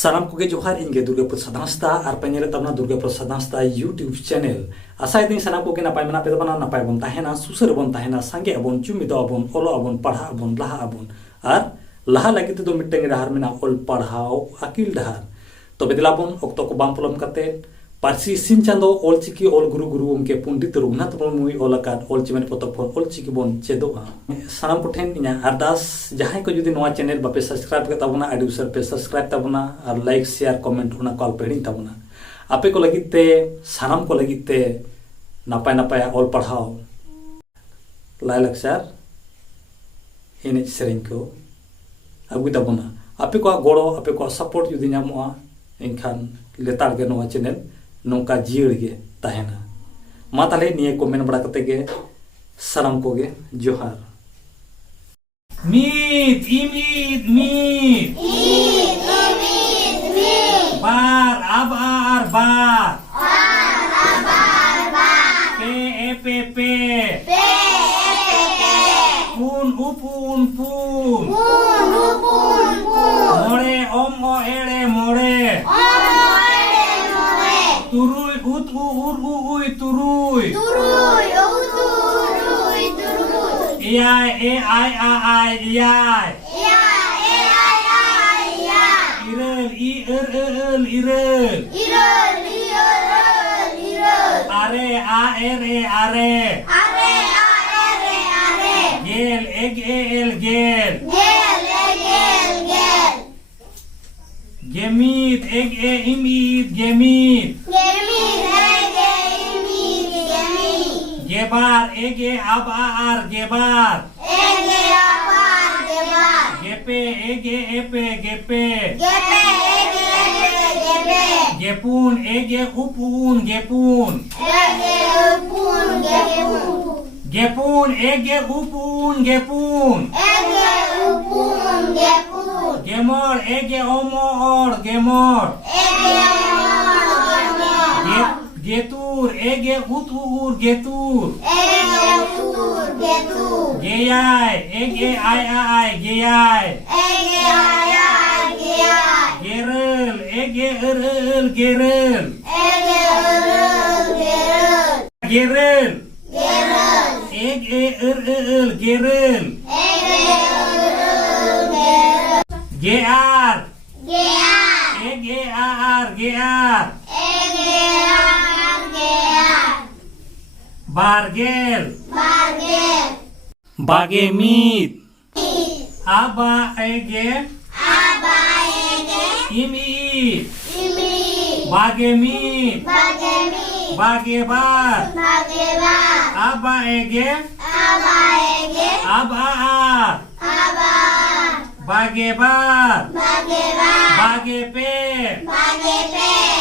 Salam koge johar inge Durga Prasad Hasta ar penyere tabna Durga Prasad Hasta YouTube channel. Asa iding sanam koge napai mana pe tabana napai bon tahena susur bon tahena sange abon cumi do abon olo abon parha abon laha abon ar laha lagi tu mitteng dahar mena ol parhao akil dahar. Tobe dilabon okto ko bam polom kate Parsi sin chando ol chiki ol guru umke Pundit Raghunath Murmui olakat ol chimani potop ol chiki bon chedoa. Sanam koten inya ardas jahay ko judi noa channel bape subscribe ka tabuna adi usar pe subscribe tabuna ar like share comment una call peding tabuna. Ape ko lagi te sanam ko lagi te napai ol parhao lai laksar ini sering ko agu tabuna. Ape ko goro ape ko support judi nyamoa engkhan letar ge noa channel nongka jiur ge tahena ma tale niye komen bada kate ge salam ko ge johar mit imit mit bar abar bar pe pun upun pun more om o ere more Turui ut ui turui Iyai e ai iyai Irel i irel Are a are Gel el gel Gemit imit gemit Gebar abar gebar Gepe gepe Gepun upun gepun Gepun upun gepun Gemor omor gemor Getur utur getur Geyai ai geyai Gerel gerel Gerel gerel Gear Bargel Bagemit Aba ege Imit Bagemit Bagebar Aba ege Abar Bagebar Bagepe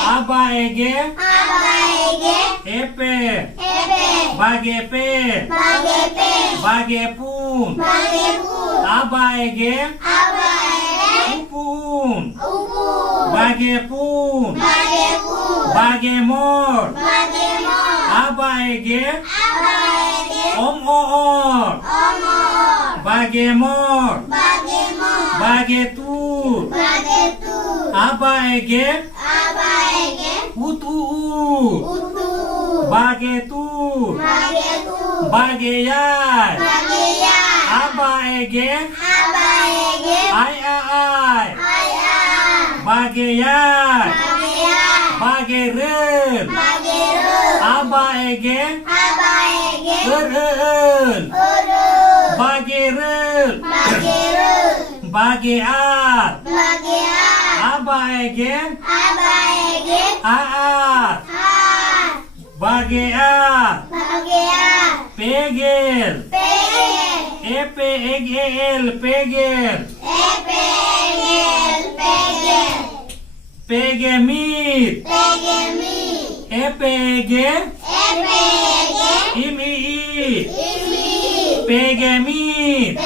Aba ege Epe Bagepe Bagepun Aba ege Upun Bagepun Bagemor Aba ege Omor Bagemor Bagetur Aba ege Utur Bagetur Bageyai Aba ege ai Bageyai Bagerel Aba ege Erel Bagerel Bagear Aba ege Aar Bagear Pegel Epe pegel Pegemit Epege imit Pegemit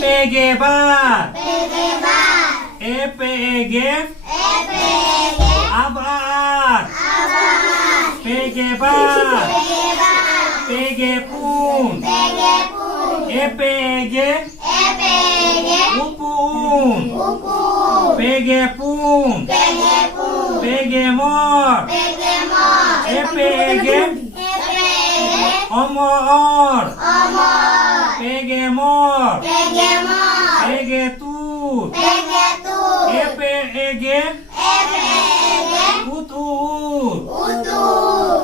Pegebar Epege abar Pegebar Pegepun Epege upun Pege pung. Pege mor. Epe ege. Omo or. Pege mor. Pege tut. Epe ege. Utut.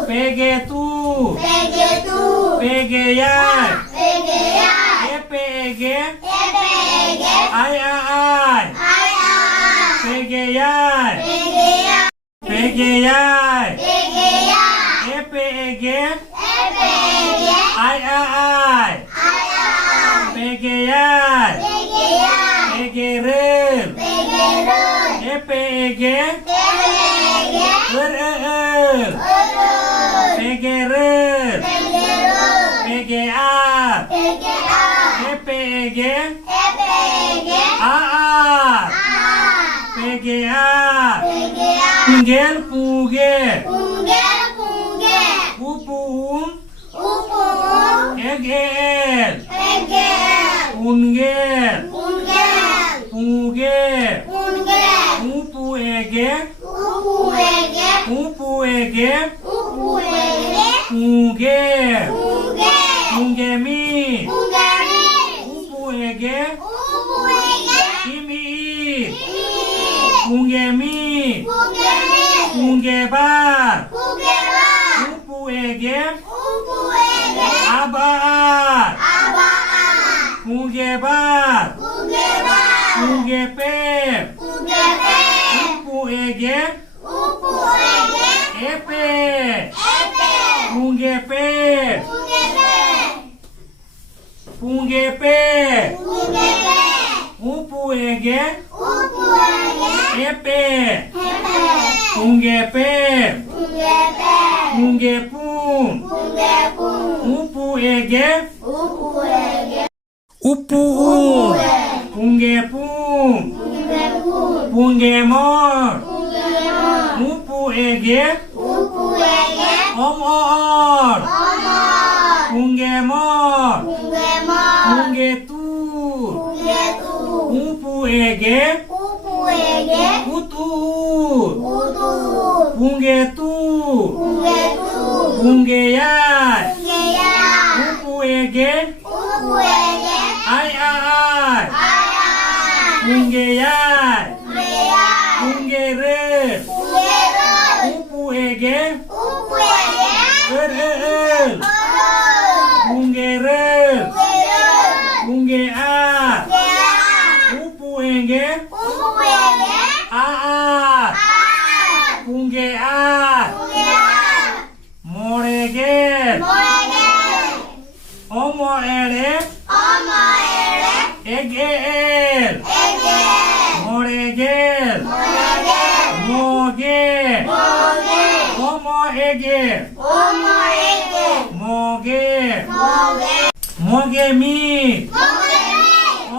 Pege tut. Pege yai. Epe ege. Ai. Pege yai. Pege yai. Epe ege. Ai. Pege yai. Pege rem. Epe ege. Pege rem. Pege ar. Epe ege. Ar. Pege ar. Punggel puge. Upum. Egel. Ungel. Puge. Upu ege. Upu ege. Puge. Puge mi. Upu ege. Imi. Puge mi. Puge bar. Upu ege. Abar. Puge bar. Puge pep. Upu ege. Epe. Puge pep. Puge pep. Upu ege. Epe. Puge pep. Puge pun. Upu ege. Upun. Puge pun. Puge mor. Upu ege. Om or. Puge mor. Puge tur. Upu ege. Utur. Puge tur. Puge yai. Upu ege. Ai. Puge yai. Puge re. Upu ege. Puge re. Puge ar. Upu ege. Ar. Puge ar. Moregel. Omo ere. Egel. Moregel. Mogel. Omo egel. Mogel. Moge mi.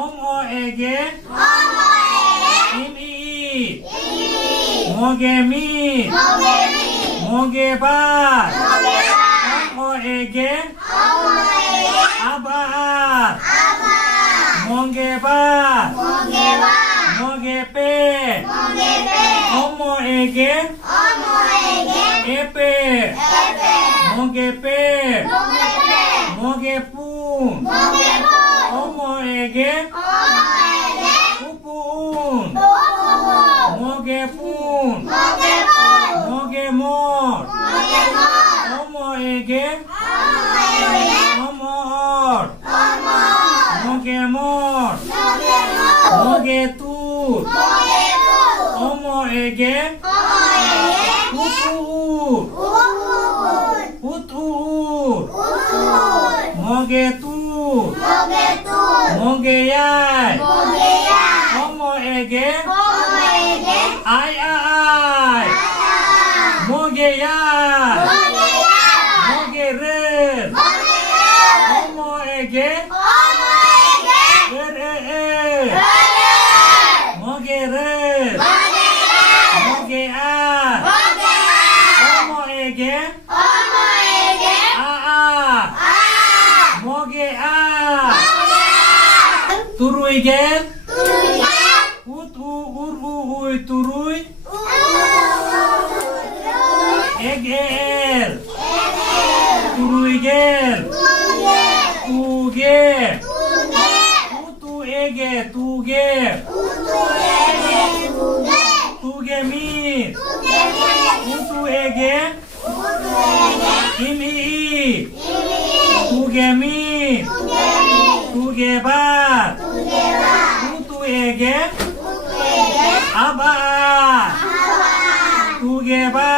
Omo egel. Imi. Moge mi. Moge bar. Omo egel. Abar. Moge bar. Moge pe. Omo ege. Epe. Moge pe. Moge pun. Omo ege. Upun. Moge pun. Moge mor. Omo ege. Omo or. Moge mor. Moge tut. Omo ege. Utur. Moge tut. Moge yai. Omo ege. Ai. Moge yai. Moge red. Omo ege. Moge red. Moge ar. Omo ege. Moge ar. Turu igen. Utu uru. turuy egel turuy gel tuge tutu ege tuge tuge mi tutu ege imi tuge mi tuge bat tutu ege aba tuge bat